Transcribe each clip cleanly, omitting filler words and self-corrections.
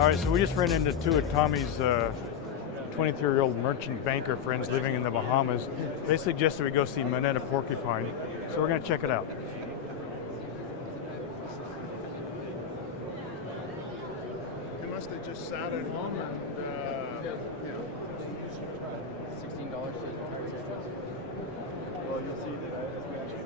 All right, so we just ran into two of Tommy's 23-year-old merchant banker friends living in the Bahamas. They suggested we go see Moneta Porcupine, so we're going to check it out. You must have just sat at home and, $16 well, you'll see that as we actually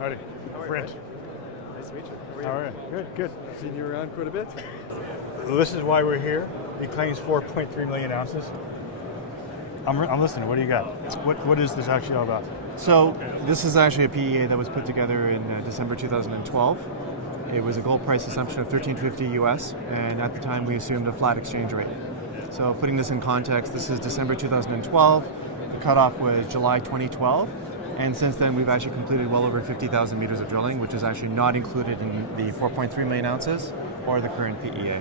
Howdy, Brent. Nice to meet you. How are you? Good, good. Seen you around quite a bit. Well, this is why we're here. He claims 4.3 million ounces. I'm listening. What do you got? What is this actually all about? So this is actually a PEA that was put together in December 2012. It was a gold price assumption of $13.50 US, and at the time we assumed a flat exchange rate. So putting this in context, this is December 2012. The cutoff was July 2012, and since then we've actually completed well over 50,000 meters of drilling, which is actually not included in the 4.3 million ounces or the current PEA.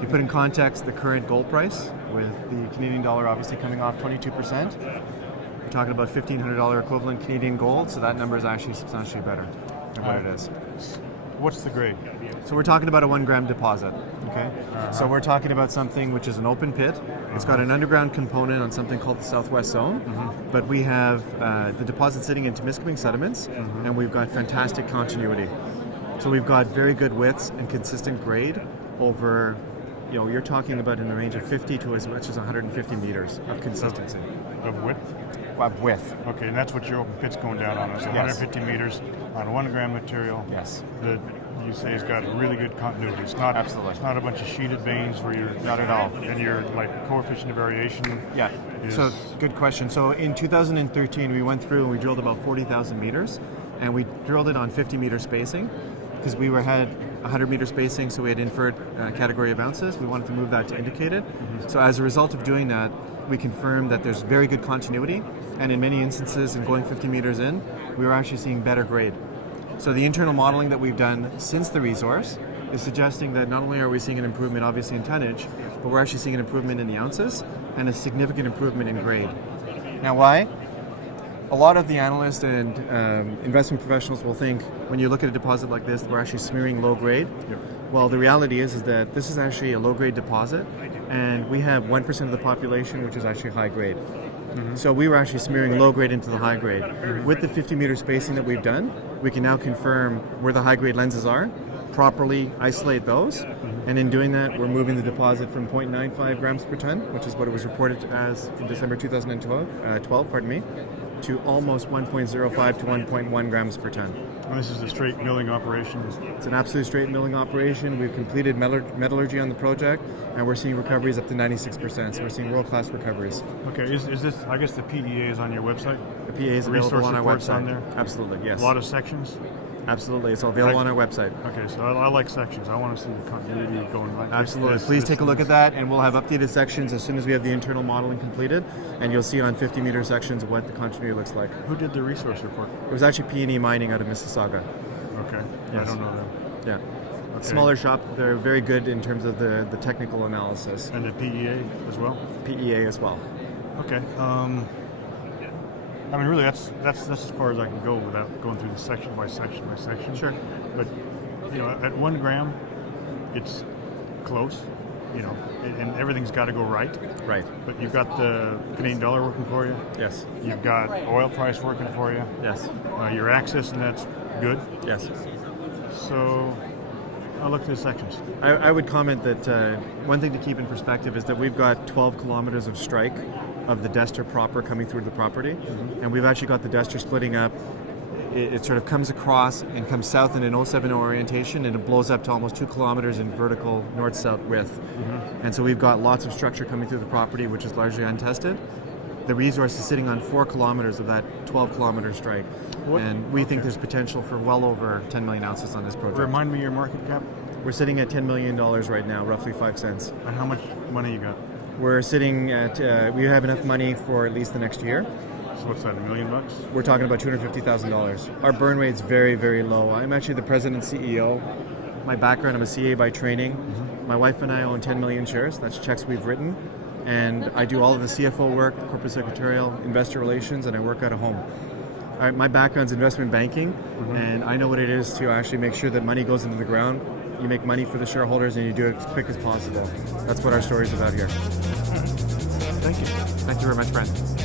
You put in context the current gold price, with the Canadian dollar obviously coming off 22%. We're talking about $1,500 equivalent Canadian gold, so that number is actually substantially better than what it is. What's the grade? So we're talking about a 1 gram deposit, okay? So we're talking about something which is an open pit. It's got an underground component on something called the Southwest Zone, but we have the deposit sitting in Temiskaming sediments, and we've got fantastic continuity. So we've got very good widths and consistent grade over, you're talking about in the range of 50 to as much as 150 meters of consistency. Of width? Of width. Okay, and that's what your open pit's going down on. It's 150 meters on 1 gram material. Yes. That you say has got really good continuity. It's not Absolutely. It's not a bunch of sheeted veins where you're Not at all. And your coefficient of variation. Yeah. is- So good question. So in 2013, we went through and we drilled about 40,000 meters, and we drilled it on 50 meter spacing because we had 100 meter spacing, so we had inferred category of ounces. We wanted to move that to indicated. So as a result of doing that, we confirmed that there's very good continuity, and in many instances, in going 50 meters in, we were actually seeing better grade. So the internal modeling that we've done since the resource is suggesting that not only are we seeing an improvement obviously in tonnage, but we're actually seeing an improvement in the ounces and a significant improvement in grade. Now why? A lot of the analysts and investment professionals will think when you look at a deposit like this, we're actually smearing low grade. Yep. Well, the reality is that this is actually a low grade deposit, and we have 1% of the population which is actually high grade. So we were actually smearing low grade into the high grade. With the 50 meter spacing that we've done, we can now confirm where the high grade lenses are, properly isolate those, and in doing that, we're moving the deposit from 0.95 grams per ton, which is what it was reported as in December 2012, to almost 1.05 to 1.1 grams per ton. And this is a straight milling operation. It's an absolute straight milling operation. We've completed metallurgy on the project, and we're seeing recoveries up to 96%. So we're seeing world-class recoveries. Okay, is this? I guess the PDA is on your website. The PA is available Resource on our reports website. on there? Absolutely, yes. A lot of sections. Absolutely, it's all available on our website. Okay, so I like sections. I want to see the continuity going like Absolutely. this, Please this, take a look this. at that, and we'll have updated sections as soon as we have the internal modeling completed, and you'll see on 50 meter sections what the continuity looks like. Who did the resource report? It was actually P&E Mining out of Mississauga. Okay, Yes. I don't know them. Yeah. Okay. Smaller shop, they're very good in terms of the technical analysis. And the PEA as well. PEA as well. Okay. I mean, really, that's as far as I can go without going through the section by section by section. Sure. But at 1 gram, it's close. And everything's got to go right. Right. But you've got the Canadian dollar working for you. Yes. You've got oil price working for you. Yes. Your access, and that's good. Yes. So I'll look through the sections. I would comment that one thing to keep in perspective is that we've got 12 kilometers of strike of the Dester proper coming through the property, and we've actually got the Dester splitting up. It sort of comes across and comes south in an 070 orientation, and it blows up to almost 2 kilometers in vertical north-south width. And so we've got lots of structure coming through the property, which is largely untested. The resource is sitting on 4 kilometers of that 12 kilometer strike. And we think there's potential for well over 10 million ounces on this project. Remind me your market cap We're sitting at $10 million right now, roughly 5 cents. and how much money you got. We're sitting at, we have enough money for at least the next year. So what's that, $1 million? We're talking about $250,000. Our burn rate's very, very low. I'm actually the president and CEO. My background, I'm a CA by training. My wife and I own 10 million shares. That's checks we've written. And I do all of the CFO work, corporate secretarial, investor relations, and I work out of home. All right, my background's investment banking, and I know what it is to actually make sure that money goes into the ground. You make money for the shareholders, and you do it as quick as possible. That's what our story's about here. Thank you. Thank you very much, Brent.